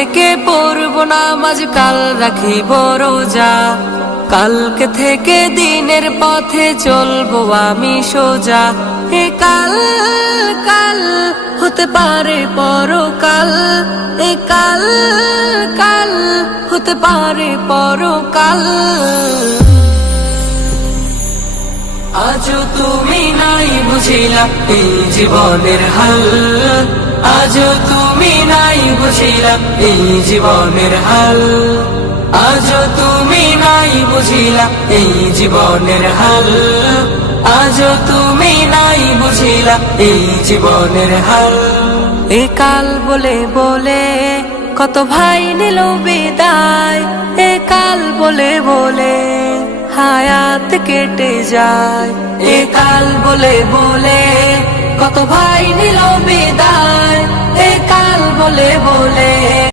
থেকে পড়ব নামাজ, কাল রাখিব রোজা। কালকে থেকে দিনের পথে চলবো আমি সোজা। এ কাল কাল হতে পারে পরকাল, এ কাল কাল হতে পারে পরকাল। আজও তুমি নাই বুঝিলা এই জীবনের হাল, আজও তুমি নাই বুঝিলা এই জীবনের হাল, আজও তুমি নাই বুঝিলা এই জীবনের হাল, আজও তুমি নাই বুঝিলা এই জীবনের হাল। এ কাল বলে বলে কত ভাই নিল বিদায়, এ কাল বলে বলে হায়াত কেটে যায়। এ কাল বলে বলে কত ভাই নিল বিদায়, এ কাল বলে বলে